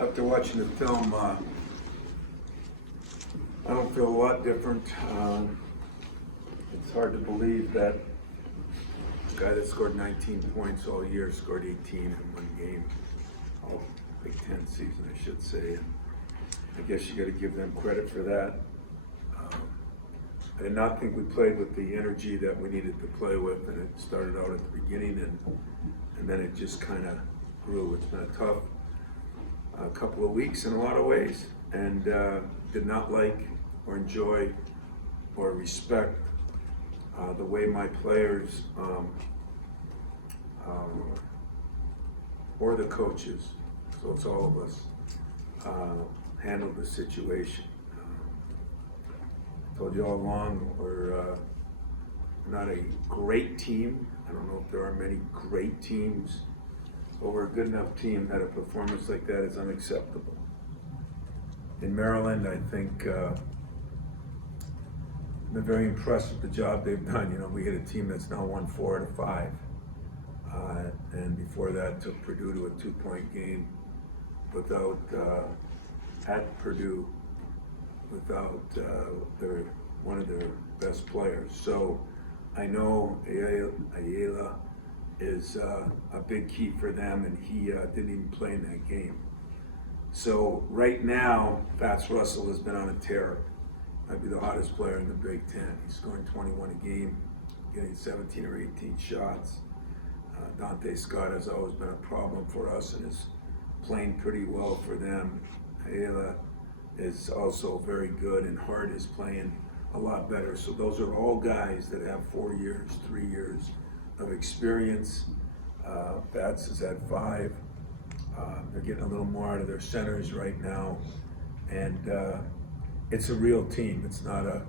After watching the film, I don't feel a lot different. It's hard to believe that a guy that scored 19 points all year scored 18 in one game, all Big Ten season, I should say. And I guess you got to give them credit for that. I did not think we played with the energy that we needed to play with, and it started out at the beginning, and then it just kind of grew. It's been a tough couple of weeks in a lot of ways, and did not like or enjoy or respect the way my players or the coaches, so it's all of us, handled the situation. I told you all along, we're not a great team. I don't know if there are many great teams, but we're a good enough team that a performance like that is unacceptable. In Maryland, I think I've been very impressed with the job they've done. You know, we hit a team that's now won 4 out of 5. And before that, took Purdue to a 2-point game without, at Purdue, without one of their best players. So I know Ayala is a big key for them, and he didn't even play in that game. So right now, Fats Russell has been on a tear. Might be the hottest player in the Big Ten. He's scoring 21 a game, getting 17 or 18 shots. Dante Scott has always been a problem for us and is playing pretty well for them. Ayala is also very good, and Hart is playing a lot better. So those are all guys that have 4 years, 3 years of experience. Fats is at 5. They're getting a little more out of their centers right now, and it's a real team. It's not a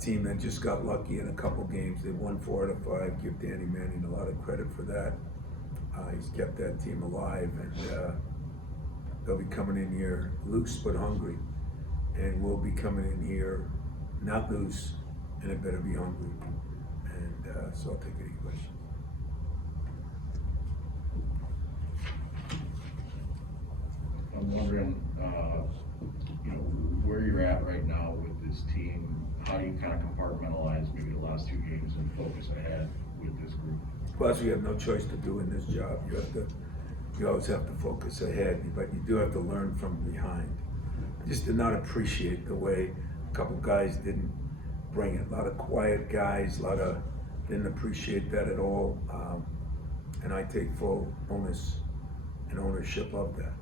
team that just got lucky in a couple games. They won 4 out of 5. Give Danny Manning a lot of credit for that. He's kept that team alive, and they'll be coming in here loose but hungry, and we'll be coming in here not loose, and it better be hungry. And so I'll take any questions. I'm wondering, where you're at right now with this team. How do you kind of compartmentalize maybe the last 2 games and focus ahead with this group? Plus, you have no choice to do in this job. You always have to focus ahead, but you do have to learn from behind. I just did not appreciate the way a couple guys didn't bring it. A lot of quiet guys, didn't appreciate that at all. And I take full onus and ownership of that.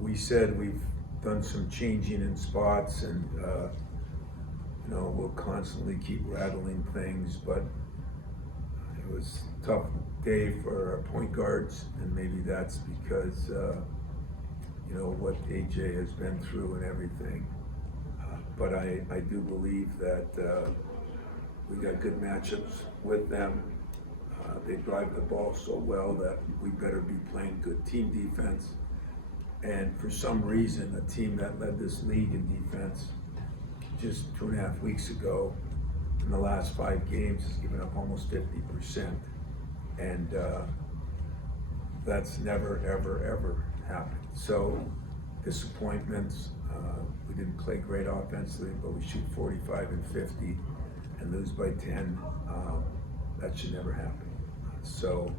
We said we've done some changing in spots, and we'll constantly keep rattling things, but it was a tough day for our point guards, and maybe that's because what AJ has been through and everything. But I do believe that we got good matchups with them. They drive the ball so well that we better be playing good team defense. And for some reason, a team that led this league in defense just 2.5 weeks ago, in the last 5 games, has given up almost 50%. And that's never, ever, ever happened. So disappointments. We didn't play great offensively, but we shoot 45 and 50 and lose by 10. That should never happen. So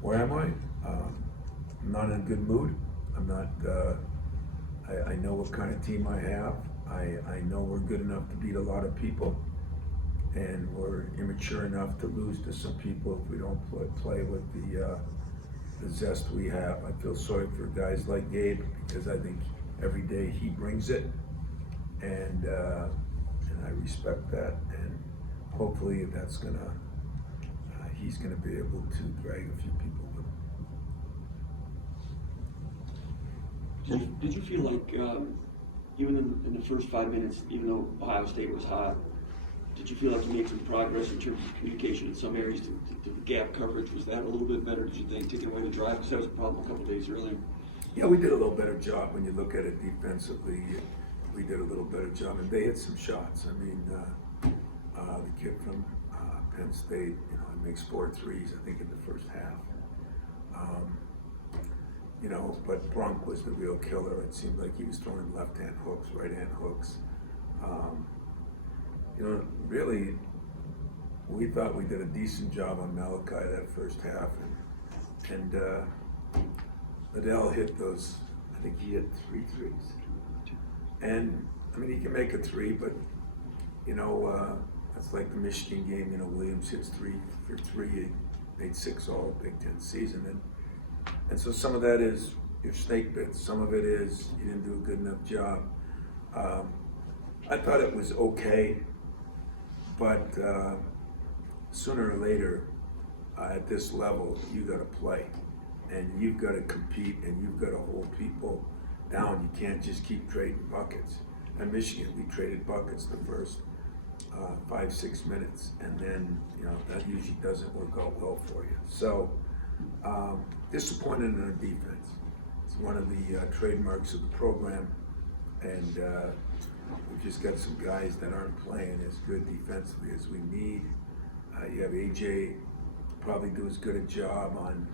where am I? I'm not in a good mood. I'm not, I know what kind of team I have. I know we're good enough to beat a lot of people, and we're immature enough to lose to some people if we don't play with the zest we have. I feel sorry for guys like Gabe, because I think every day he brings it, and I respect that, and hopefully that's he's gonna be able to drag a few people with him. Did you feel like, even in the first 5 minutes, even though Ohio State was hot, did you feel like you made some progress in terms of communication in some areas to the gap coverage? Was that a little bit better, did you think, taking away the drive? Because that was a problem a couple days earlier. Yeah, we did a little better job when you look at it defensively. we did a little better job, and they hit some shots. I mean, the kid from Penn State, you know, he makes 4 threes, I think, in the first half. You know, but Brunk was the real killer. It seemed like he was throwing left-hand hooks, right-hand hooks. You know, really, we thought we did a decent job on Malachi that first half, and Liddell hit those. I think he hit 3 threes. And I mean, he can make a 3, but you know, that's like the Michigan game. You know, Williams hits 3 for 3. He made 6 all Big Ten season, and so some of that is your snake bits. Some of it is you didn't do a good enough job. I thought it was okay, but sooner or later, at this level, you got to play, and you've got to compete, and you've got to hold people down. You can't just keep trading buckets. At Michigan, we traded buckets the first 5-6 minutes, and then you know that usually doesn't work out well for you. So disappointed in our defense. It's one of the trademarks of the program, and we've just got some guys that aren't playing as good defensively as we need. You have AJ probably do as good a job on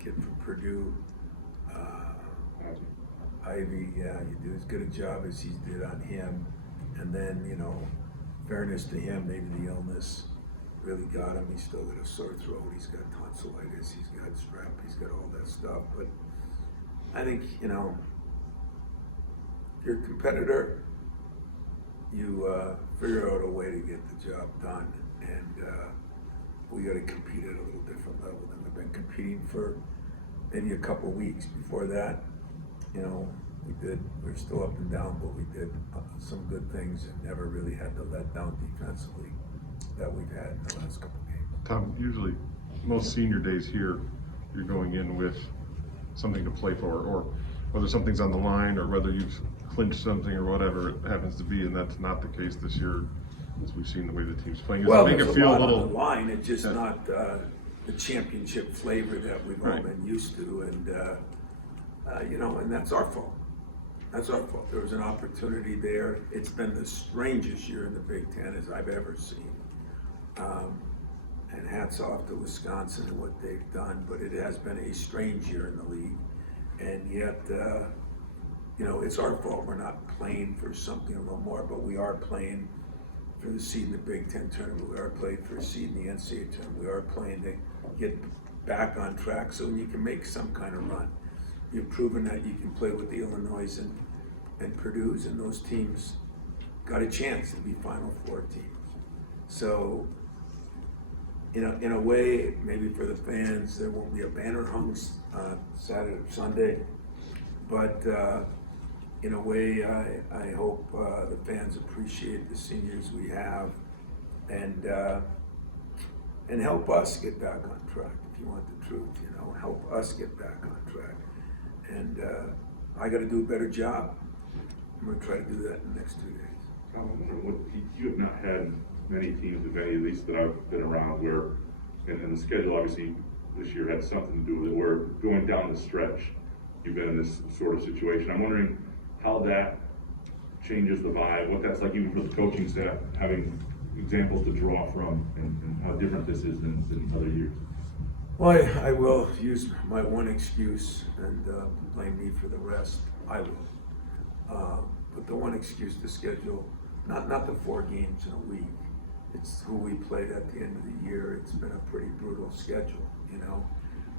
kid from Purdue. Ivy, yeah, you do as good a job as he did on him. And then, you know, fairness to him, maybe the illness really got him. He's still got a sore throat, he's got tonsillitis, he's got strep, he's got all that stuff. But I think, you know, if you're a competitor, you figure out a way to get the job done. And we got to compete at a little different level than we've been competing for maybe a couple weeks. Before that, you know, we're still up and down, but we did some good things and never really had to let down defensively that we've had in the last couple games. Tom, usually most senior days here, you're going in with something to play for, or whether something's on the line or whether you've clinched something or whatever it happens to be, and that's not the case this year, as we've seen the way the team's playing. Well, make there's it feel a lot a little on the line. It's just not the championship flavor that we've all Right. been used to, and you know, and that's our fault. That's our fault. There was an opportunity there. It's been the strangest year in the Big Ten as I've ever seen. And hats off to Wisconsin and what they've done, but it has been a strange year in the league. And yet, you know, it's our fault we're not playing for something a little more, but we are playing for the seed in the Big Ten tournament. We are playing for a seed in the NCAA tournament. We are playing to get back on track so you can make some kind of run. You've proven that you can play with the Illinois and Purdue's, and those teams got a chance to be Final Four teams. So, you know, in a way, maybe for the fans, there won't be a banner hung Saturday, Sunday, but in a way, I hope the fans appreciate the seniors we have, and help us get back on track. If you want the truth, you know, help us get back on track. And I got to do a better job. I'm going to try to do that in the next 2 days. I wonder you have not had many teams, if any, at least that I've been around, where, and the schedule obviously this year had something to do with it, where going down the stretch, you've been in this sort of situation. I'm wondering how that changes the vibe, what that's like even for the coaching staff, having examples to draw from, and how different this is than other years. Well, I will use my one excuse and blame me for the rest. I will. But the one excuse to schedule, not the 4 games in a week, it's who we played at the end of the year. It's been a pretty brutal schedule, you know.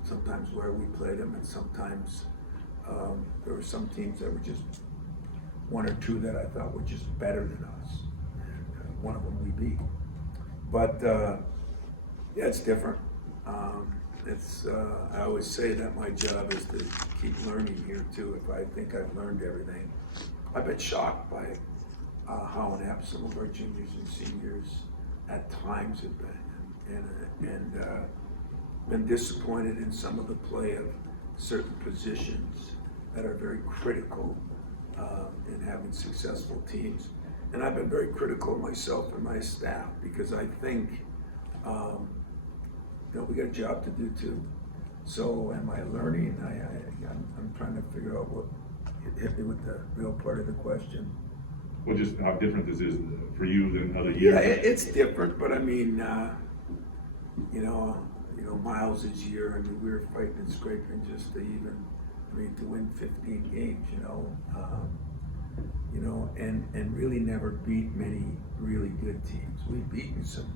Sometimes where we played them, and sometimes there were some teams that were just 1 or 2 that I thought were just better than us. And one of them we beat. But yeah, it's different. I always say that my job is to keep learning here too. If I think I've learned everything, I've been shocked by how inept some of our juniors and seniors at times have been, and been disappointed in some of the play of certain positions that are very critical in having successful teams. And I've been very critical of myself and my staff, because I think you know, we got a job to do too. So am I learning? I'm trying to figure out what hit me with the real part of the question. Well, just how different this is for you than other Yeah, years. it's different, but I mean, Miles' year, I mean, we were fighting and scraping just to even, to win 15 games, and really never beat many really good teams. We've beaten some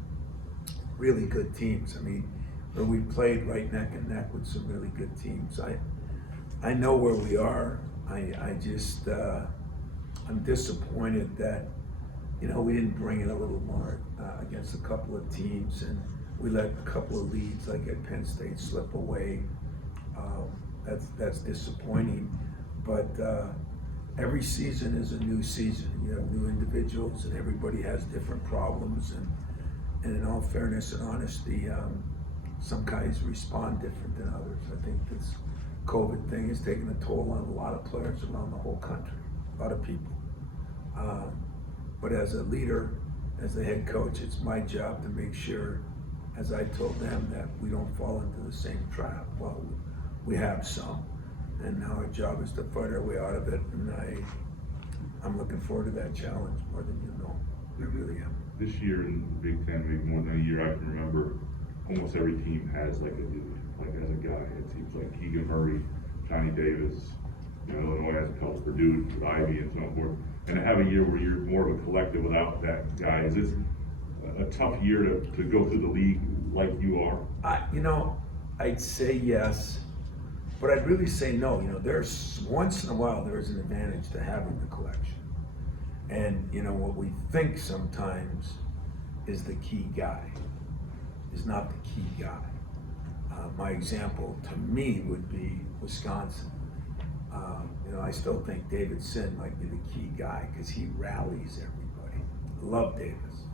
really good teams. I mean, where we played right neck and neck with some really good teams. I know where we are. I just, I'm disappointed that, we didn't bring it a little more against a couple of teams, and we let a couple of leads like at Penn State slip away. That's disappointing, but every season is a new season. You have new individuals, and everybody has different problems, and in all fairness and honesty, some guys respond different than others. I think this COVID thing has taken a toll on a lot of players around the whole country, a lot of people. But as a leader, as the head coach, it's my job to make sure, as I told them, that we don't fall into the same trap. Well, we have some, and now our job is to fight our way out of it, and I'm looking forward to that challenge more than you know. I really am. This year in the Big Ten, maybe more than a year, I can remember almost every team has like as a guy. It seems like Keegan Murray, Johnny Davis, Illinois has a couple, Purdue with Ivy and so forth. And to have a year where you're more of a collective without that guy, is this a tough year to go through the league like you are? I'd say yes, but I'd really say no. There's once in a while there is an advantage to having the collection. And what we think sometimes is the key guy is not the key guy. My example to me would be Wisconsin. I still think David Sin might be the key guy because he rallies everybody. I love Davis,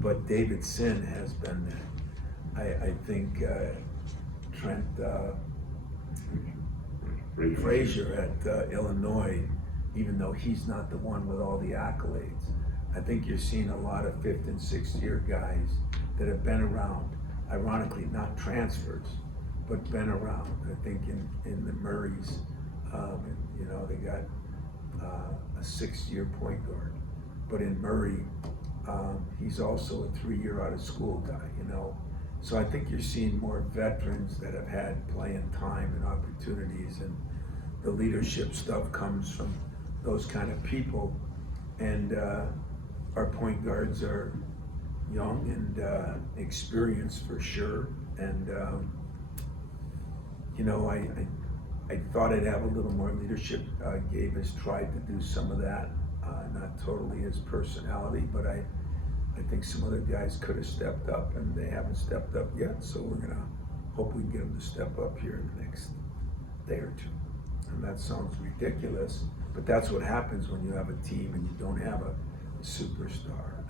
but David Sin has been that. I think Trent Frazier at Illinois, even though he's not the one with all the accolades, I think you're seeing a lot of 5th and 6th year guys that have been around, ironically not transfers, but been around. I think in the Murrays, they got a 6th-year point guard, but in Murray, he's also a 3-year out of school guy, So I think you're seeing more veterans that have had playing time and opportunities, and the leadership stuff comes from those kind of people. And our point guards are young and experienced for sure. And I thought I'd have a little more leadership. Gabe has tried to do some of that, not totally his personality, but I think some other guys could have stepped up, and they haven't stepped up yet. So we're gonna hope we can get them to step up here in the next day or two. And that sounds ridiculous, but that's what happens when you have a team and you don't have a superstar.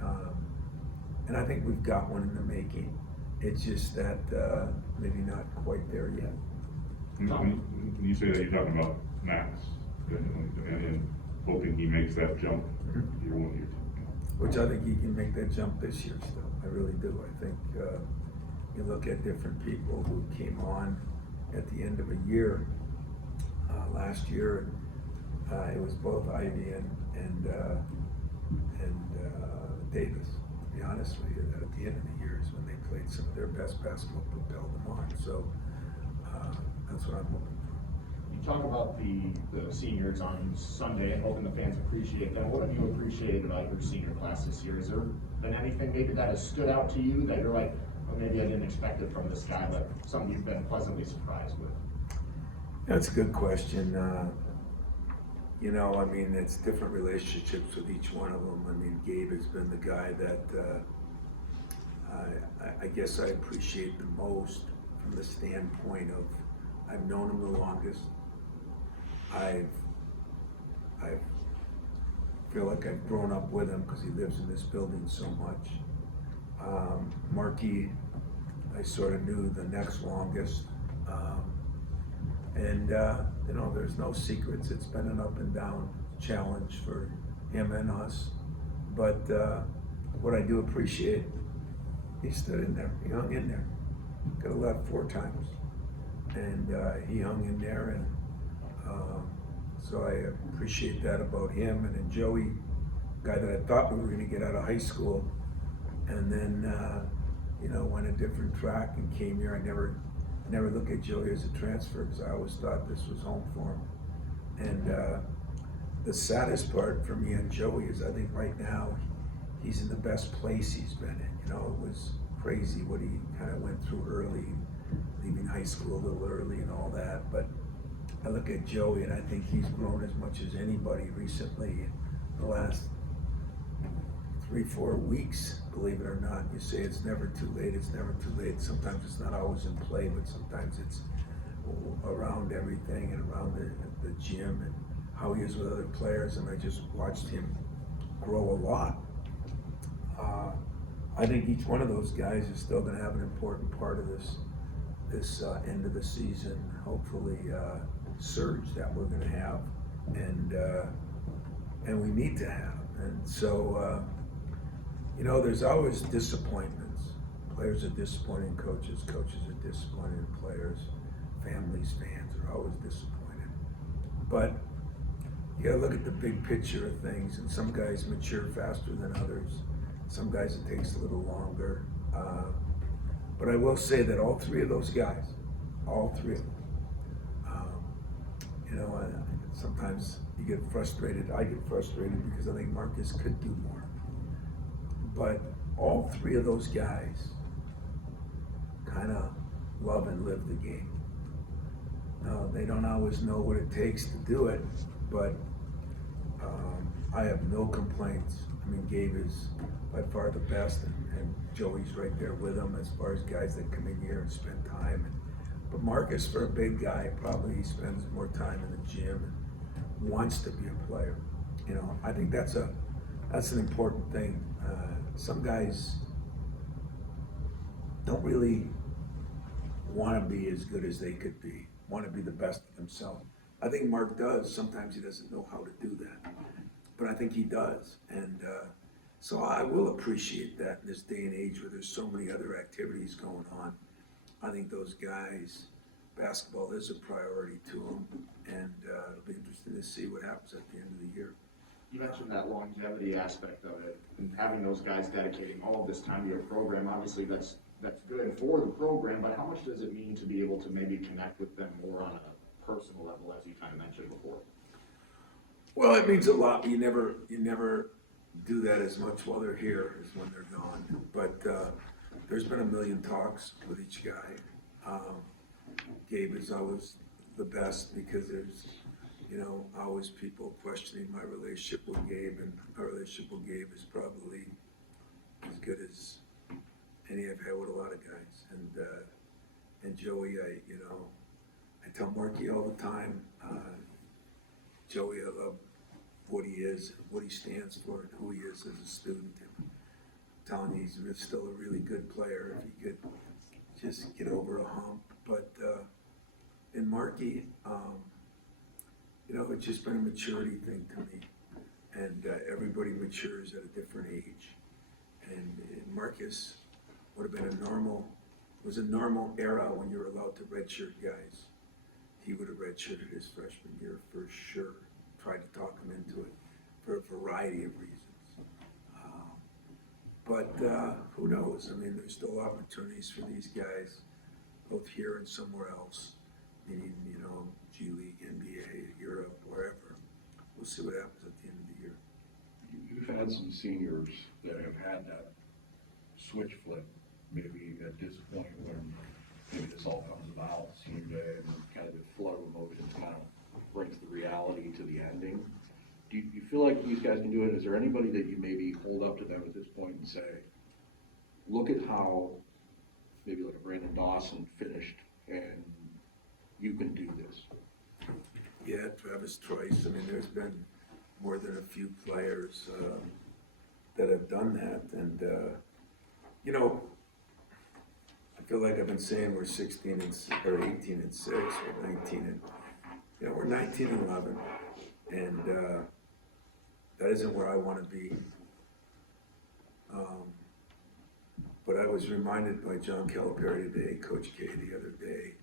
And I think we've got one in the making. It's just that maybe not quite there yet. When you say that, you're talking about Max, and hoping he makes that jump year 1, year 2. Which I think he can make that jump this year still. I really do. I think you look at different people who came on at the end of a year. Last year, it was both Ivy and Davis. To be honest with you, that at the end of the year is when they played some of their best basketball, propelled them on. So that's what I'm hoping for. You talk about the seniors on Sunday and hoping the fans appreciate them. What have you appreciated about your senior class this year? Has there been anything maybe that has stood out to you that you're like, well, maybe I didn't expect it from this guy, but something you've been pleasantly surprised with? That's a good question. It's different relationships with each one of them. Gabe has been the guy that I guess I appreciate the most from the standpoint of I've known him the longest. I feel like I've grown up with him because he lives in this building so much. Markey, I sort of knew the next longest. There's no secrets. It's been an up and down challenge for him and us. But what I do appreciate, he stood in there, he hung in there. Could have left 4 times. And he hung in there, and So I appreciate that about him. And then Joey, guy that I thought we were gonna get out of high school, and then, you know, went a different track and came here. I never look at Joey as a transfer, because I always thought this was home for him. And the saddest part for me on Joey is I think right now he's in the best place he's been in. You know, it was crazy what he kind of went through early, leaving high school a little early and all that. But I look at Joey and I think he's grown as much as anybody recently in the last 3-4 weeks, believe it or not. You say it's never too late, it's never too late. Sometimes it's not always in play, but sometimes it's around everything and around the gym and how he is with other players. And I just watched him grow a lot. I think each one of those guys is still gonna have an important part of this end of the season, hopefully, surge that we're gonna have and we need to have. And so, you know, there's always disappointments. Players are disappointing coaches, coaches are disappointing players, families, fans are always disappointed. But you gotta look at the big picture of things, and some guys mature faster than others. Some guys it takes a little longer. But I will say that all three of those guys, all three of them, you know, sometimes you get frustrated. I get frustrated because I think Marcus could do more. But all three of those guys kind of love and live the game. Now, they don't always know what it takes to do it, but I have no complaints. I mean, Gabe is by far the best, and Joey's right there with him as far as guys that come in here and spend time. But Marcus, for a big guy, probably spends more time in the gym and wants to be a player. You know, I think that's an important thing. Some guys don't really want to be as good as they could be, want to be the best of themselves. I think Mark does. Sometimes he doesn't know how to do that, but I think he does. And so I will appreciate that in this day and age where there's so many other activities going on. I think those guys, basketball is a priority to them, and it'll be interesting to see what happens at the end of the year. You mentioned that longevity aspect of it, and having those guys dedicating all of this time to your program. Obviously, that's good for the program, but how much does it mean to be able to maybe connect with them more on a personal level, as you kind of mentioned before? Well, it means a lot. You never do that as much while they're here as when they're gone. But there's been a million talks with each guy. Gabe is always the best because there's, you know, always people questioning my relationship with Gabe, and my relationship with Gabe is probably as good as any I've had with a lot of guys. And Joey, I tell Marky all the time, Joey, I love what he is, what he stands for, and who he is as a student. And I'm telling you, he's still a really good player if he could just get over a hump. But in Marky, you know, it's just been a maturity thing to me, and everybody matures at a different age. And Marcus would have been was a normal era when you were allowed to redshirt guys. He would have redshirted his freshman year for sure. Tried to talk him into it for a variety of reasons. But who knows? I mean, there's still opportunities for these guys, both here and somewhere else, meaning, you know, G League, NBA, Europe, wherever. We'll see what happens at the end of the year. You've had some seniors that have had that switch flip, maybe at this point when maybe this all comes about, senior day, and kind of the flood of emotions kind of brings the reality to the ending. Do you feel like these guys can do it? Is there anybody that you maybe hold up to them at this point and say, look at how maybe like a Brandon Dawson finished, and you can do this? Yeah, Travis Trice. I mean, there's been more than a few players that have done that. And, you know, I feel like I've been saying we're 16 or 18 and 6, or 19 and, you know, we're 19 and 11. And that isn't where I want to be. But I was reminded by John Calipari today, Coach K the other day,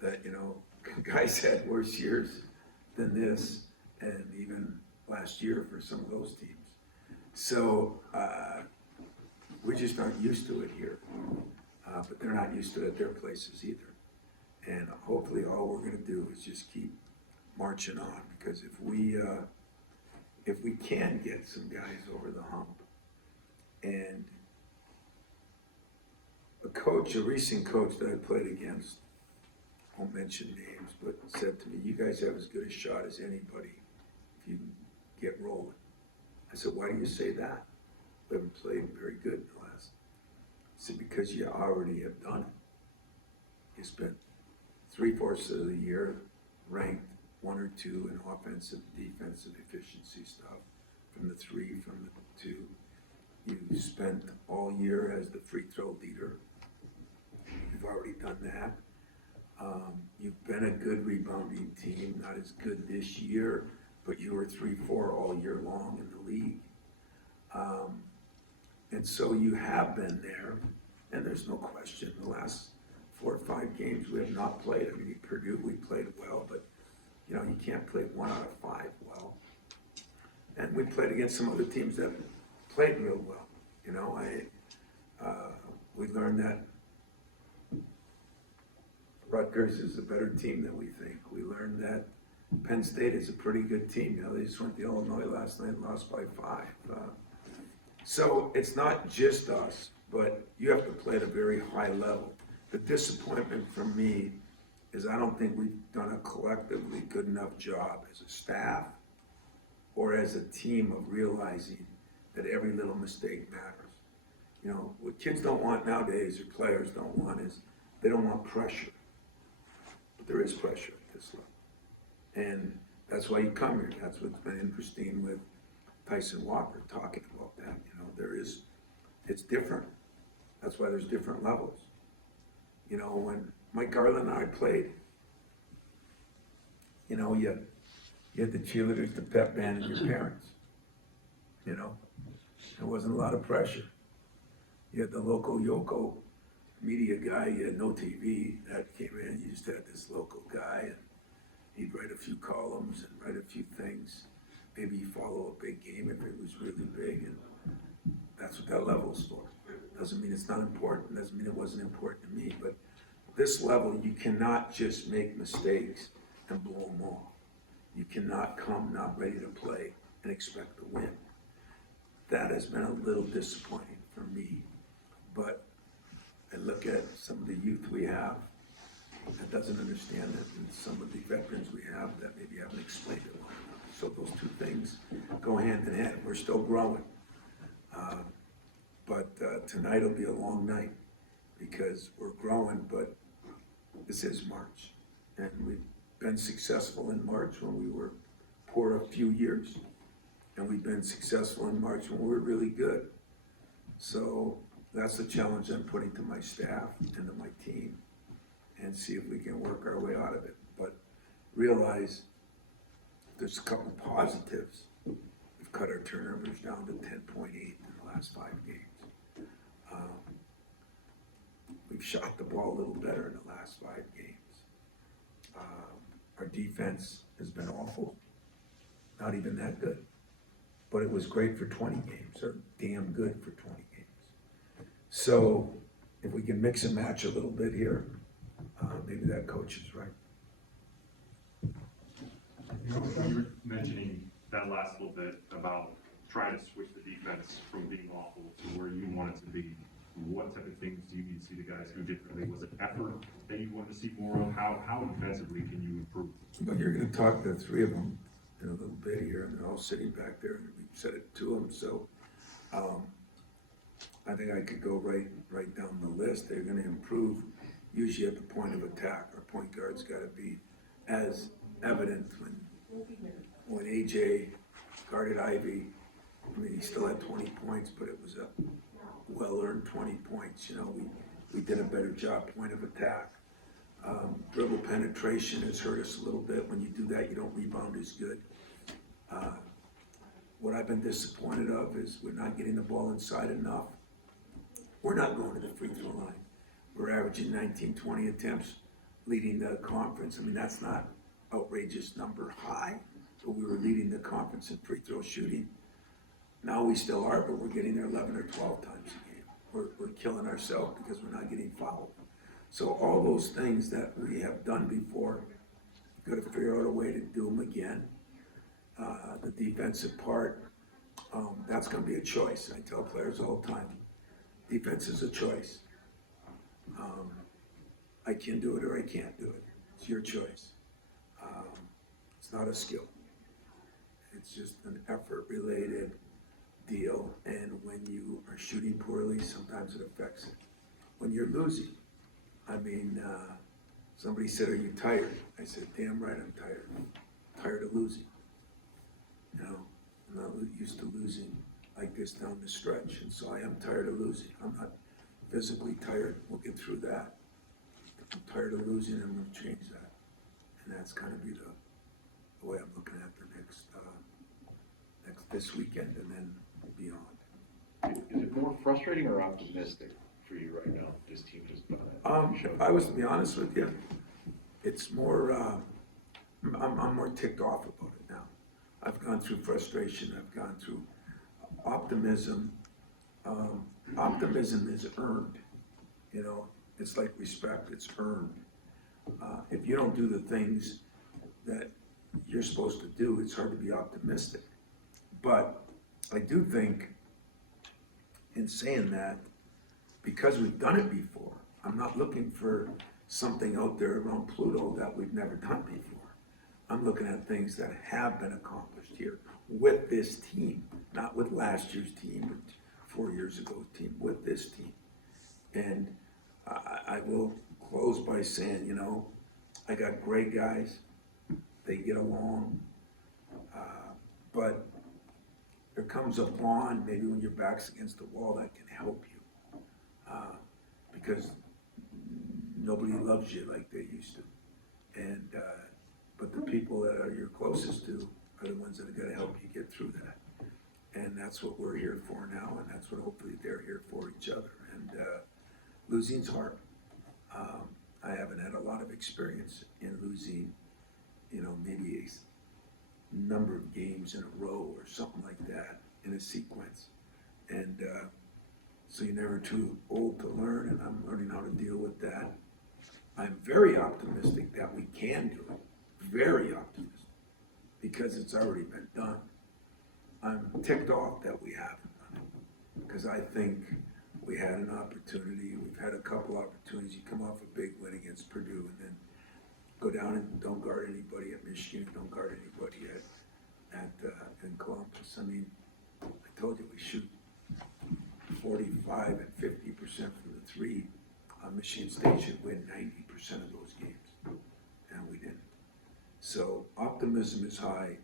that, you know, guys had worse years than this. and even last year for some of those teams. So, we just aren't used to it here, but they're not used to it at their places either. And hopefully all we're gonna do is just keep marching on, because if we can get some guys over the hump, and a recent coach that I played against, won't mention names, but said to me, you guys have as good a shot as anybody if you get rolling. I said, why do you say that? We haven't played very good in the last. I said, because you already have done it. You spent 3/4 of the year ranked 1 or 2 in offensive, defensive efficiency stuff, from the 3, from the 2. You spent all year as the free throw leader. You've already done that. You've been a good rebounding team, not as good this year, but you were 3-4 all year long in the league. And so you have been there, and there's no question, the last 4 or 5 games we have not played. I mean, Purdue, we played well, but you know, you can't play 1 out of 5 well. And we played against some other teams that played real well. You know, we learned that Rutgers is a better team than we think. We learned that Penn State is a pretty good team. You know, they just went to Illinois last night and lost by 5. So it's not just us, but you have to play at a very high level. The disappointment for me is I don't think we've done a collectively good enough job as a staff or as a team of realizing that every little mistake matters. You know, what kids don't want nowadays, or players don't want, is they don't want pressure. But there is pressure at this level. And that's why you come here. That's what's been interesting with Tyson Walker talking about that. You know, it's different. That's why there's different levels. You know, when Mike Garland and I played, you know, you had the cheerleaders, the pep band, and your parents. You know, there wasn't a lot of pressure. You had the local Yoko media guy, you had no TV, that came in, you just had this local guy, and he'd write a few columns and write a few things. Maybe you follow a big game if it was really big, and that's what that level's for. Doesn't mean it's not important, doesn't mean it wasn't important to me, but this level, you cannot just make mistakes and blow them off. You cannot come not ready to play and expect to win. That has been a little disappointing for me, but I look at some of the youth we have that doesn't understand it, and some of the veterans we have that maybe haven't explained it well enough. So those two things go hand in hand. We're still growing. But tonight will be a long night because we're growing, but this is March. And we've been successful in March when we were poor a few years. And we've been successful in March when we were really good. So that's the challenge I'm putting to my staff and to my team, and see if we can work our way out of it. But realize there's a couple positives. We've cut our turnovers down to 10.8 in the last 5 games. We've shot the ball a little better in the last 5 games. Our defense has been awful, not even that good. But it was great for 20 games, or damn good for 20 games. So if we can mix and match a little bit here, maybe that coach is right. You were mentioning that last little bit about trying to switch the defense from being awful to where you want it to be. What type of things do you need to see the guys do differently? Was it effort that you wanted to see more of? How defensively can you improve? But you're gonna talk to the 3 of them in a little bit here, and they're all sitting back there, and we said it to them, so, I think I could go right down the list. They're gonna improve usually at the point of attack. Our point guard's gotta be as evident when AJ guarded Ivy. I mean, he still had 20 points, but it was a well-earned 20 points. You know, we did a better job point of attack. Dribble penetration has hurt us a little bit. When you do that, you don't rebound as good. What I've been disappointed of is we're not getting the ball inside enough. We're not going to the free throw line. We're averaging 19, 20 attempts, leading the conference. I mean, that's not outrageous number high, but we were leading the conference in free throw shooting. Now we still are, but we're getting there 11 or 12 times a game. We're killing ourselves because we're not getting fouled. So all those things that we have done before, got to figure out a way to do them again. The defensive part, that's going to be a choice. I tell players all the time, defense is a choice. I can do it or I can't do it. It's your choice. It's not a skill. It's just an effort-related deal, and when you are shooting poorly, sometimes it affects it. When you're losing, I mean, somebody said, "Are you tired?" I said, "Damn right I'm tired. I'm tired of losing. You know, I'm not used to losing like this down the stretch, and so I am tired of losing. I'm not physically tired. We'll get through that. I'm tired of losing, and we'll change that." And that's kind of be the way I'm looking at the next this weekend and then beyond. Is it more frustrating or optimistic for you right now? This team has done it. If I was to be honest with you, it's more, I'm more ticked off about it now. I've gone through frustration, I've gone through optimism. Optimism is earned, you know, it's like respect, it's earned. If you don't do the things that you're supposed to do, it's hard to be optimistic. But I do think, in saying that, because we've done it before, I'm not looking for something out there around Pluto that we've never done before. I'm looking at things that have been accomplished here with this team, not with last year's team, but 4 years ago's team, with this team. And I will close by saying, you know, I got great guys, they get along, but there comes a bond, maybe when your back's against the wall, that can help you. Because nobody loves you like they used to. And, but the people that are you're closest to are the ones that are gonna help you get through that. And that's what we're here for now, and that's what hopefully they're here for each other. And losing's hard. I haven't had a lot of experience in losing, you know, maybe a number of games in a row or something like that in a sequence. And so you're never too old to learn, and I'm learning how to deal with that. I'm very optimistic that we can do it, very optimistic, because it's already been done. I'm ticked off that we haven't done it, because I think we had an opportunity, we've had a couple opportunities. You come off a big win against Purdue and then go down and don't guard anybody at Michigan, don't guard anybody in Columbus. I mean, I told you we shoot 45 and 50% from the three. Michigan State should win 90% of those games, and we didn't. So optimism is high,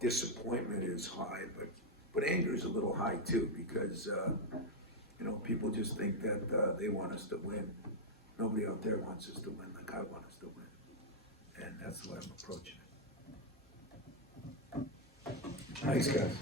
disappointment is high, but anger is a little high too, because you know, people just think that they want us to win. Nobody out there wants us to win like I want us to win, and that's the way I'm approaching it. Thanks, guys.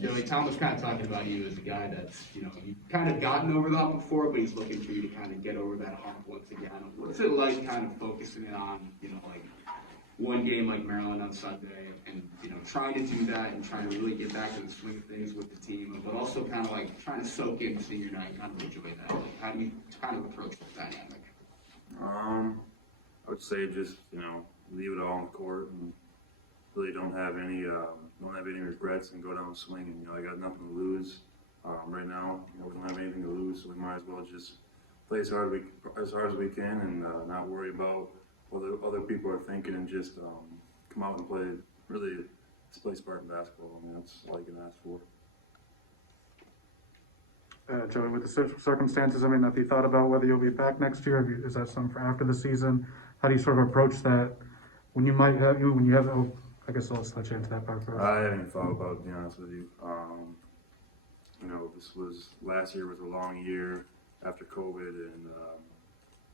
Joey, Tom was kind of talking about you as a guy that's, you know, you've kind of gotten over that before, but he's looking for you to kind of get over that hump once again. What's it like kind of focusing in on, you know, like one game like Maryland on Sunday and, you know, trying to do that and trying to really get back to the swing of things with the team, but also kind of like trying to soak in senior night and kind of enjoy that? Like, how do you kind of approach that dynamic? I would say just, you know, leave it all on the court and really don't have any regrets and go down swinging. You know, I got nothing to lose right now. You know, we don't have anything to lose, so we might as well just play as hard as we can and not worry about what other people are thinking and just come out and play. Really, just play Spartan basketball. I mean, that's all you can ask for. Joey, with the circumstances, I mean, have you thought about whether you'll be back next year? Is that something for after the season? How do you sort of approach that when you have, I guess I'll let you into that part first. I haven't thought about it, to be honest with you. You know, last year was a long year after COVID, and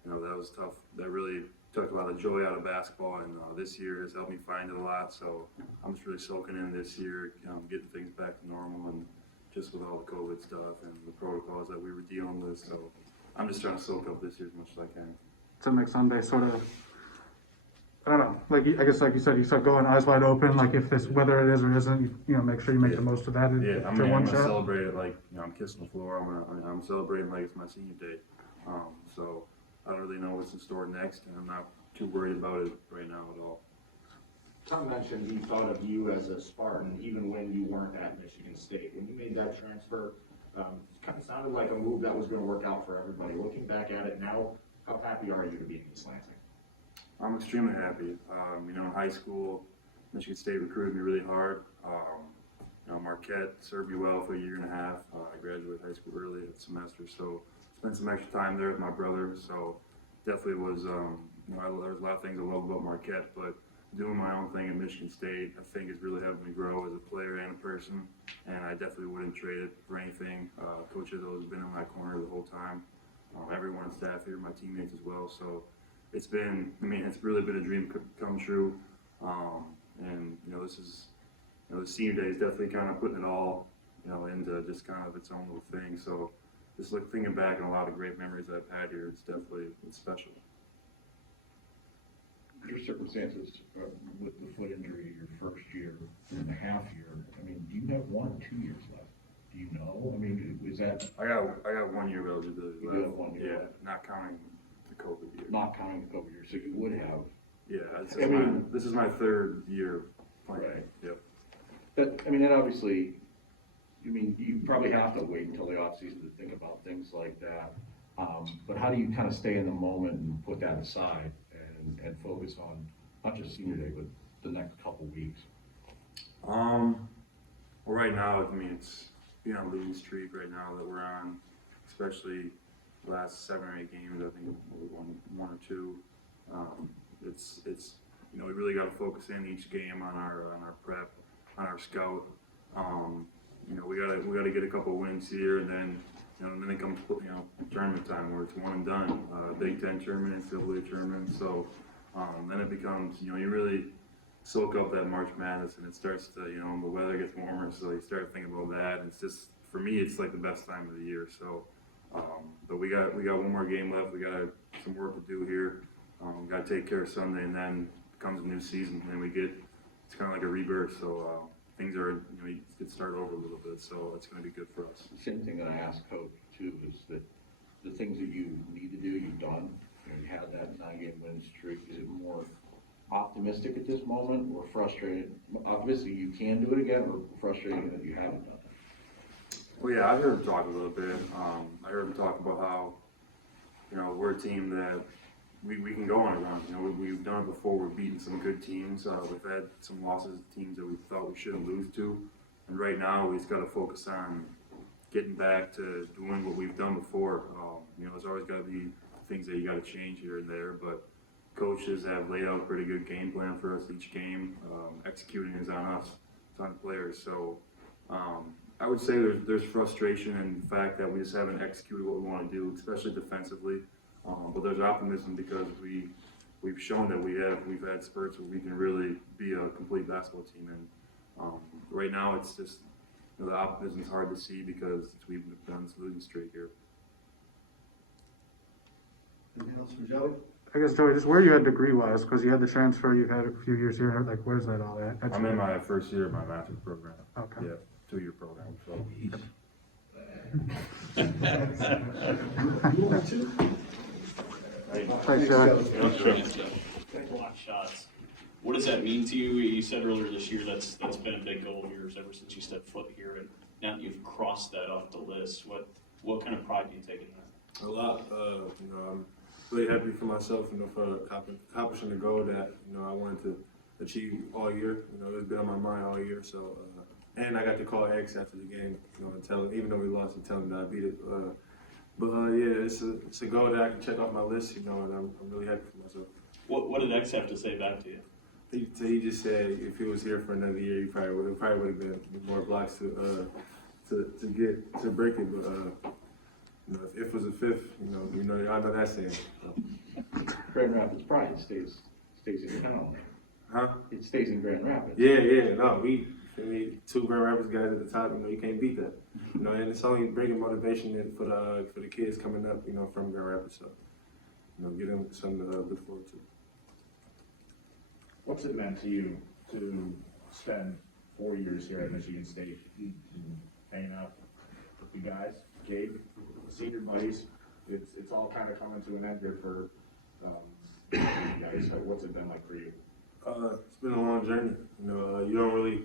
you know, that was tough. That really took a lot of joy out of basketball, and this year has helped me find it a lot. So I'm just really soaking in this year, getting things back to normal and just with all the COVID stuff and the protocols that we were dealing with. So I'm just trying to soak up this year as much as I can. To make Sunday sort of, I don't know, like, I guess like you said going eyes wide open, like if this, whether it is or isn't, you know, make sure you make the most of that Yeah, I'm to gonna one shot. shot. Celebrate it like, you know, I'm kissing the floor. I'm celebrating like it's my senior day. So I don't really know what's in store next, and I'm not too worried about it right now at all. Tom mentioned he thought of you as a Spartan even when you weren't at Michigan State. When you made that transfer, it kind of sounded like a move that was going to work out for everybody. Looking back at it now, how happy are you to be in East Lansing? I'm extremely happy. You know, in high school, Michigan State recruited me really hard. You know, Marquette served me well for a year and a half. I graduated high school early at semester, so spent some extra time there with my brother. So definitely was, you know, there's a lot of things I love about Marquette, but doing my own thing at Michigan State, I think has really helped me grow as a player and a person, and I definitely wouldn't trade it for anything. Coach has always been in my corner the whole time. Everyone on staff here, my teammates as well. So it's been, I mean, it's really been a dream come true. And you know, this is, you know, the senior day is definitely kind of putting it all, you know, into just kind of its own little thing. So just thinking back on a lot of great memories I've had here, it's special. Your circumstances with the foot injury your first year and a half year, I mean, do you have 1 or 2 years left? Do you know? I mean, is that I got 1 year of eligibility You left. have 1 year Yeah, left. not counting the COVID year. not counting the COVID year, so you would have? Yeah, this is my 3rd year playing. Right. Yep. But, I mean, that obviously, I mean, you probably have to wait until the offseason to think about things like that. But how do you kind of stay in the moment and put that aside and focus on not just senior day, but the next couple weeks? Well, right now, I mean, it's being on a losing streak right now that we're on, especially the last 7 or 8 games. I think we won 1 or 2. It's you know, we really got to focus in each game on our prep, on our scout. You know, we gotta get a couple wins here, and then you know, and then it comes, you know, tournament time where it's one and done. Big Ten tournament, NCAA tournament. So then it becomes, you know, you really soak up that March Madness, and it starts to, you know, the weather gets warmer, so you start thinking about that. And it's just, for me, it's like the best time of the year. So, but we got 1 more game left. We got some work to do here. Got to take care of Sunday, and then comes a new season, and it's kind of like a rebirth. So things are, you know, you could start over a little bit. So it's going to be good for us. The same thing that I asked Coach too, is that the things that you need to do, you've done. You know, you had that 9-game win streak. Is it more optimistic at this moment, or frustrated? Optimistic you can do it again, or frustrating that you haven't done it? Well, yeah, I heard him talk a little bit. I heard him talk about how, you know, we're a team that we can go on a run. You know, we've done it before. We've beaten some good teams. We've had some losses to teams that we thought we shouldn't lose to. And right now, we just got to focus on getting back to doing what we've done before. You know, there's always got to be things that you got to change here and there, but coaches have laid out a pretty good game plan for us each game. Executing is on us, it's on the players. So I would say there's frustration in the fact that we just haven't executed what we want to do, especially defensively. But there's optimism because we've shown that we've had spurts where we can really be a complete basketball team. And right now, it's just, you know, the optimism is hard to see because we've been on this losing streak here. Anything else from Joey? I guess, Joey, just where you at degree-wise, because you had the transfer, you've had a few years here, like, where's that all at? I'm in my first year of my master's program. Okay. Yeah, 2-year program. So. Thanks, Joey. Block shots. What does that mean to you? You said earlier this year that's been a big goal of yours ever since you stepped foot here, and now that you've crossed that off the list, what kind of pride do you take in that? A lot. You know, I'm really happy for myself, you know, for accomplishing the goal that, you know, I wanted to achieve all year. You know, it's been on my mind all year. So, and I got to call X after the game, you know, and tell him, even though we lost, and tell him that I beat it. Yeah, it's a goal that I can check off my list, you know, and I'm really happy for myself. What did X have to say back to you? He just said if he was here for another year, he probably would have been more blocks to break it. But you know, if it was a fifth, you know, I know that saying. So. Grand Rapids pride stays in town. Huh? It stays in Grand Rapids. Yeah. No, we 2 Grand Rapids guys at the top. You know, you can't beat that. you know, and it's only bringing motivation for the kids coming up, you know, from Grand Rapids. So, you know, give them something to look forward to. What's it meant to you to spend 4 years here at Michigan State, hanging out with the guys, Gabe, senior buddies? It's all kind of coming to an end here for you guys. So what's it been like for you? It's been a long journey. You know, you don't really,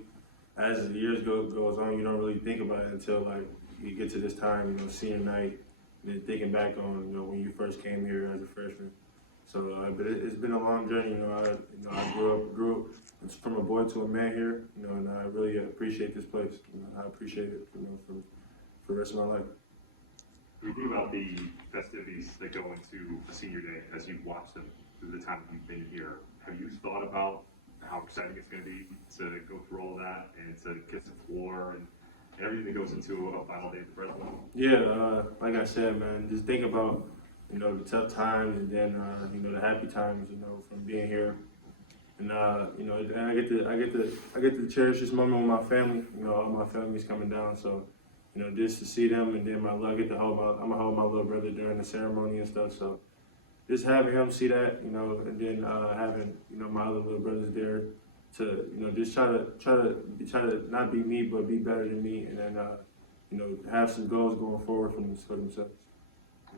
as the years goes on, you don't really think about it until like you get to this time, you know, senior night, and then thinking back on, you know, when you first came here as a freshman. So, but it's been a long journey. You know, I grew up from a boy to a man here. You know, and I really appreciate this place. You know, I appreciate it. You know, for the rest of my life. When you think about the festivities that go into a senior day, as you've watched them through the time you've been here, have you thought about how exciting it's going to be to go through all of that and to kiss the floor and everything that goes into a final day at the Breslin? Yeah, like I said, man, just think about, you know, the tough times and then, you know, the happy times, you know, from being here. And, you know, and I get to cherish this moment with my family. You know, all my family's coming down, so, you know, just to see them, and then I'm gonna hold my little brother during the ceremony and stuff. So, just having him see that, you know, and then having, you know, my other little brothers there to, you know, just try to not be me, but be better than me, and then, you know, have some goals going forward for themselves.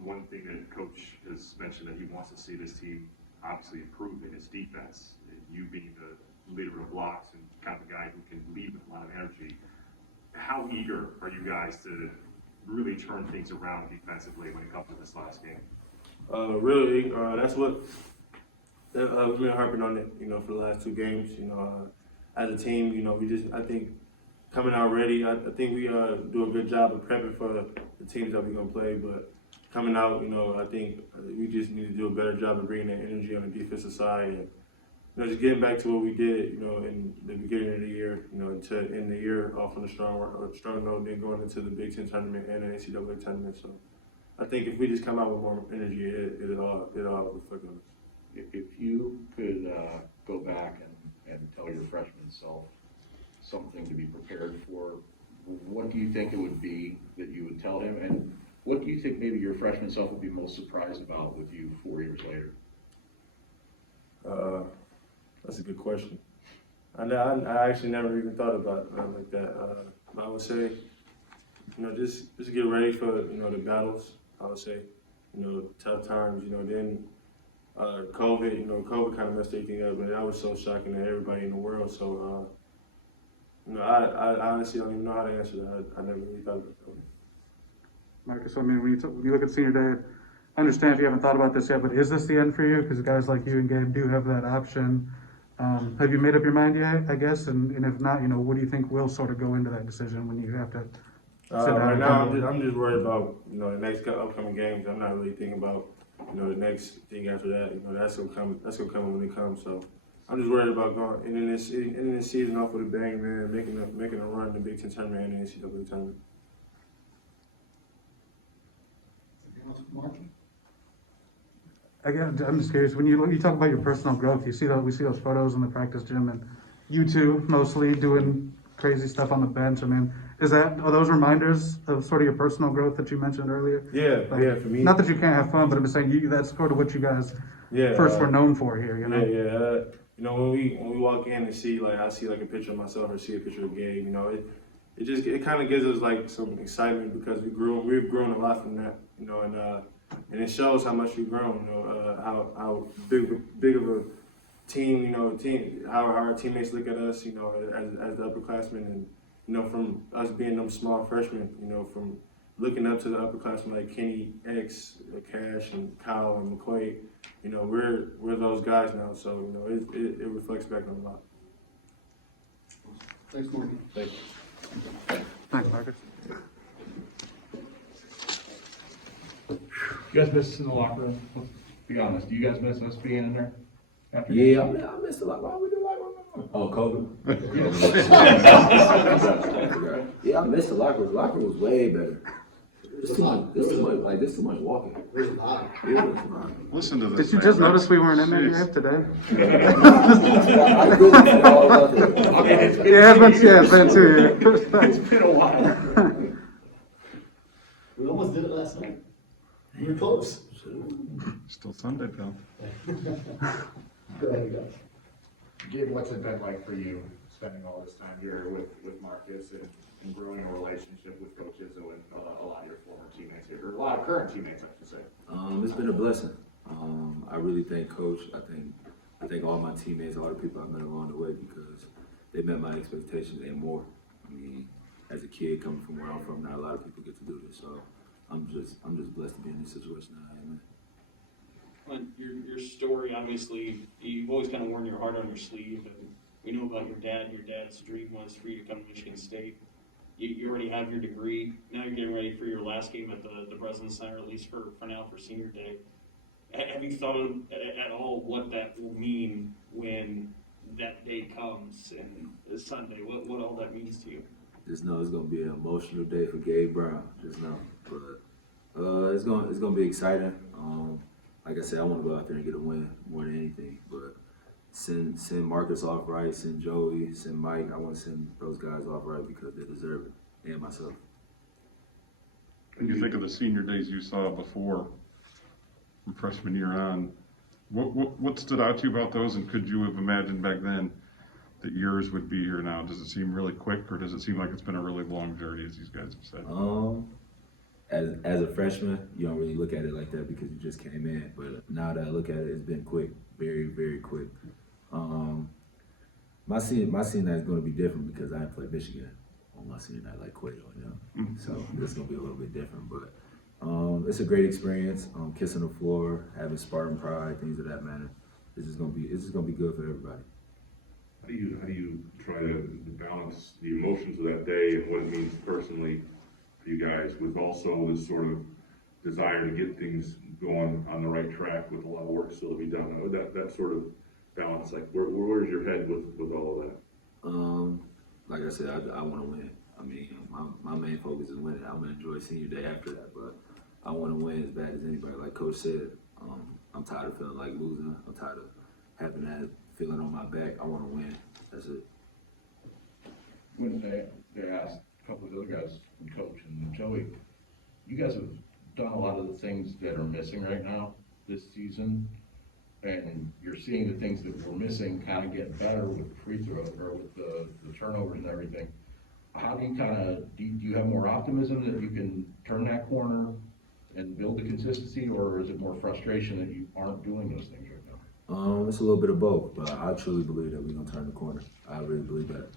One thing that Coach has mentioned that he wants to see this team obviously improve in is defense. You being the leader of blocks and kind of a guy who can lead with a lot of energy. How eager are you guys to really turn things around defensively when it comes to this last game? Really, that's what we've been harping on it, you know, for the last 2 games. You know, as a team, you know, I think coming out ready, I think we do a good job of prepping for the teams that we're gonna play. But coming out, you know, I think we just need to do a better job of bringing that energy on the defensive side, and, you know, just getting back to what we did, you know, in the beginning of the year, you know, to end the year off on a strong note, then going into the Big Ten tournament and the NCAA tournament. So I think if we just come out with more energy, it'll all reflect on us. If you could go back and tell your freshman self something to be prepared for, what do you think it would be that you would tell him? And what do you think maybe your freshman self would be most surprised about with you 4 years later? That's a good question. I actually never even thought about it like that. I would say, you know, just get ready for, you know, the battles. I would say, you know, tough times. You know, then COVID. You know, COVID kind of messed everything up, but that was so shocking to everybody in the world. So, you know, I honestly don't even know how to answer that. I never really thought about it. Marcus, I mean, when you look at senior day, I understand if you haven't thought about this yet, but is this the end for you? Because guys like you and Gabe do have that option. Have you made up your mind yet, I guess? And if not, you know, what do you think will sort of go into that decision when you have to sit down? Right now, I'm just worried about, you know, the next upcoming games. I'm not really thinking about, you know, the next thing after that. You know, that's gonna come when it comes. So I'm just worried about going ending this season off with a bang, man, making a run in the Big Ten tournament and the NCAA tournament. Again, I'm just curious, when you talk about your personal growth, we see those photos in the practice gym, and you two mostly doing crazy stuff on the bench. I mean, are those reminders of sort of your personal growth that you mentioned earlier? Yeah, yeah, for me. Not that you can't have fun, but I'm just saying that's sort of what you guys first were known for here, you know? Yeah. You know, when we walk in and see, like, I see like a picture of myself or see a picture of Gabe, you know, it kind of gives us like some excitement because we've grown a lot from that, you know, and it shows how much we've grown, you know, how big of a team, you know, how our teammates look at us, you know, as the upperclassmen, and, you know, from us being them small freshmen, you know, from looking up to the upperclassmen like Kenny, X, Cash, and Kyle, and McQuaid, you know, we're those guys now, so, you know, it reflects back on a lot. Thanks, Morgan. Thank you. Thanks, Marcus. You guys miss us in the locker room? Let's be honest. Do you guys miss us being in there? After Yeah, I missed a lot. Why we do like Oh, COVID? Yeah, I missed the locker room. The locker room was way better. This too much walking. There's a lot. Yeah, there's a lot. Listen to this. Did you just notice we weren't in there yet today? I really forgot all about that. Yeah, it's been 2 years. It's been a while. almost did it last night. You were close. Still Sunday, pal. Go ahead, guys. Gabe, what's it been like for you spending all this time here with Marcus and growing a relationship with Coach Izzo and a lot of your former teammates here, or a lot of current teammates, I should say? It's been a blessing. I really thank Coach. I thank all my teammates, all the people I've met along the way because they met my expectations and more. I mean, as a kid coming from where I'm from, not a lot of people get to do this. So I'm just blessed to be in this situation I am in. On your story, obviously, you've always kind of worn your heart on your sleeve, and we know about your dad. Your dad's dream was for you to come to Michigan State. You already have your degree. Now you're getting ready for your last game at the Breslin Center, at least for now, for senior day. Have you thought at all what that will mean when that day comes and it's Sunday? What all that means to you? Just know it's gonna be an emotional day for Gabe Brown. Just know, but it's gonna be exciting. Like I said, I want to go out there and get a win more than anything. But send Marcus off right, send Joey, send Mike. I want to send those guys off right because they deserve it, and myself. When you think of the senior days you saw before, from freshman year on, what stood out to you about those, and could you have imagined back then that yours would be here now? Does it seem really quick, or does it seem like it's been a really long journey, as these guys have said? As a freshman, you don't really look at it like that because you just came in. But now that I look at it, it's been quick, very, very quick. My senior night is going to be different because I haven't played Michigan on my senior night like Quayle, you know. So it's going to be a little bit different, but it's a great experience. Kissing the floor, having Spartan pride, things of that matter. It's just going to be good for everybody. How do you try to balance the emotions of that day and what it means personally for you guys with also this sort of desire to get things going on the right track with a lot of work still to be done? That sort of balance, like where's your head with all of that? Like I said, I want to win. I mean, my main focus is winning. I'm gonna enjoy senior day after that, but I want to win as bad as anybody. Like Coach said, I'm tired of feeling like losing. I'm tired of having that feeling on my back. I want to win. That's it. When they asked a couple of the other guys, and Coach and Joey, you guys have done a lot of the things that are missing right now this season, and you're seeing the things that were missing kind of get better with the free throw or with the turnovers and everything. How do you do you have more optimism that you can turn that corner and build the consistency, or is it more frustration that you aren't doing those things right now? It's a little bit of both, but I truly believe that we're gonna turn the corner. I really believe that.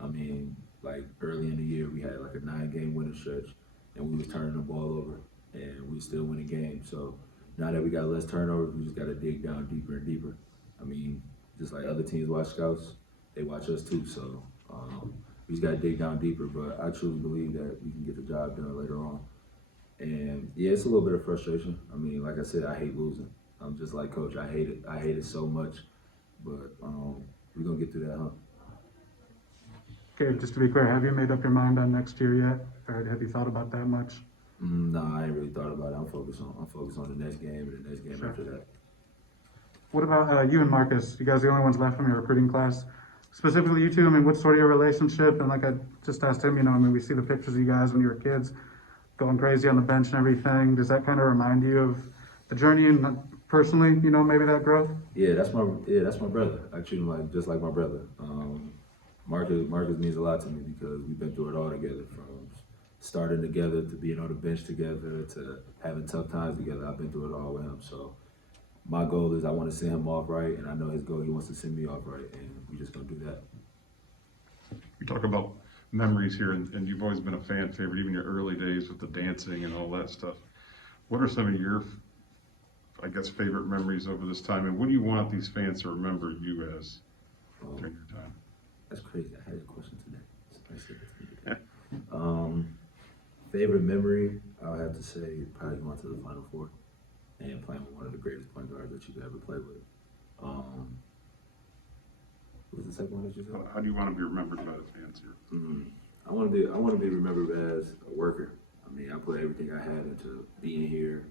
I mean, like early in the year, we had like a 9-game winning stretch, and we was turning the ball over, and we still winning games. So now that we got less turnovers, we just gotta dig down deeper and deeper. I mean, just like other teams watch scouts, they watch us too. So we just gotta dig down deeper. But I truly believe that we can get the job done later on. And yeah, it's a little bit of frustration. I mean, like I said, I hate losing. I'm just like Coach. I hate it. I hate it so much. But we're gonna get through that hump. Okay, just to be clear, have you made up your mind on next year yet, or have you thought about that much? No, I ain't really thought about it. I'm focused on the next game and the next game after that. What about you and Marcus? You guys are the only ones left from your recruiting class. Specifically, you two, I mean, what's sort of your relationship? And like I just asked him, you know, I mean, we see the pictures of you guys when you were kids going crazy on the bench and everything. Does that kind of remind you of the journey and personally, you know, maybe that growth? Yeah, that's my brother. I treat him just like my brother. Marcus means a lot to me because we've been through it all together, from starting together to being on the bench together to having tough times together. I've been through it all with him. So my goal is I want to send him off right, and I know his goal, he wants to send me off right, and we're just gonna do that. We talk about memories here, and you've always been a fan favorite, even your early days with the dancing and all that stuff. What are some of your, I guess, favorite memories over this time, and what do you want these fans to remember you as during your time? That's crazy. I had a question today. Somebody said that to me today. Favorite memory, I'll have to say probably going to the Final Four and playing with one of the greatest point guards that you could ever play with. What was the second one that you said? How do you want to be remembered by the fans here? I want to be remembered as a worker. I mean, I put everything I had into being here,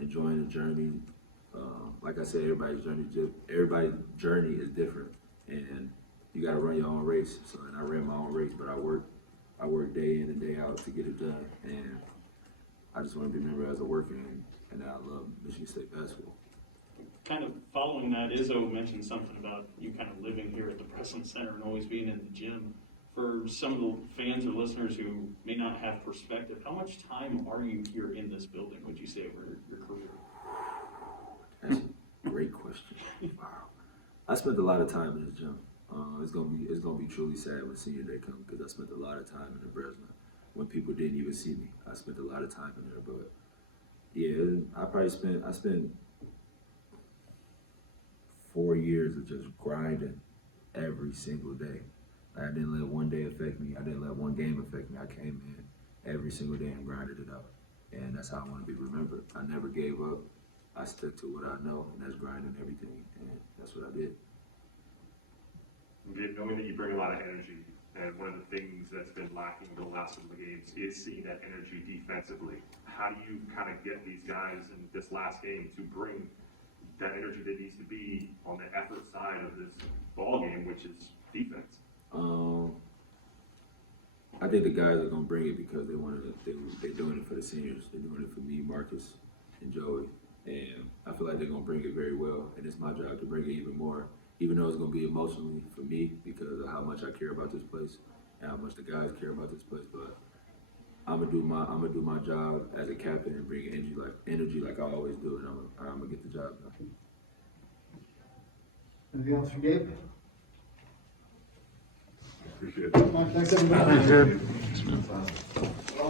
enjoying the journey. Like I said, everybody's journey is different, and you got to run your own race. So, and I ran my own race, but I work day in and day out to get it done. And I just want to be remembered as a worker, and I love Michigan State basketball. Kind of following that, Izzo mentioned something about you kind of living here at the Breslin Center and always being in the gym. For some of the fans or listeners who may not have perspective, how much time are you here in this building, would you say, over your career? That's a great question. Wow. I spent a lot of time in this gym. It's gonna be truly sad when senior day comes because I spent a lot of time in the Breslin. When people didn't even see me, I spent a lot of time in there. But yeah, I spent 4 years of just grinding every single day. I didn't let one day affect me. I didn't let one game affect me. I came in every single day and grinded it out. And that's how I want to be remembered. I never gave up. I stuck to what I know, and that's grinding everything. And that's what I did. Knowing that you bring a lot of energy, and one of the things that's been lacking in the last couple of games is seeing that energy defensively. How do you kind of get these guys in this last game to bring that energy that needs to be on the effort side of this ball game, which is defense? I think the guys are gonna bring it because they're doing it for the seniors. They're doing it for me, Marcus, and Joey. And I feel like they're gonna bring it very well. And it's my job to bring it even more, even though it's gonna be emotionally for me because of how much I care about this place and how much the guys care about this place. But I'm gonna do my job as a captain and bring energy like I always do, and I'm gonna get the job done. Anything else from Gabe? Appreciate it. Thanks, everybody. Well,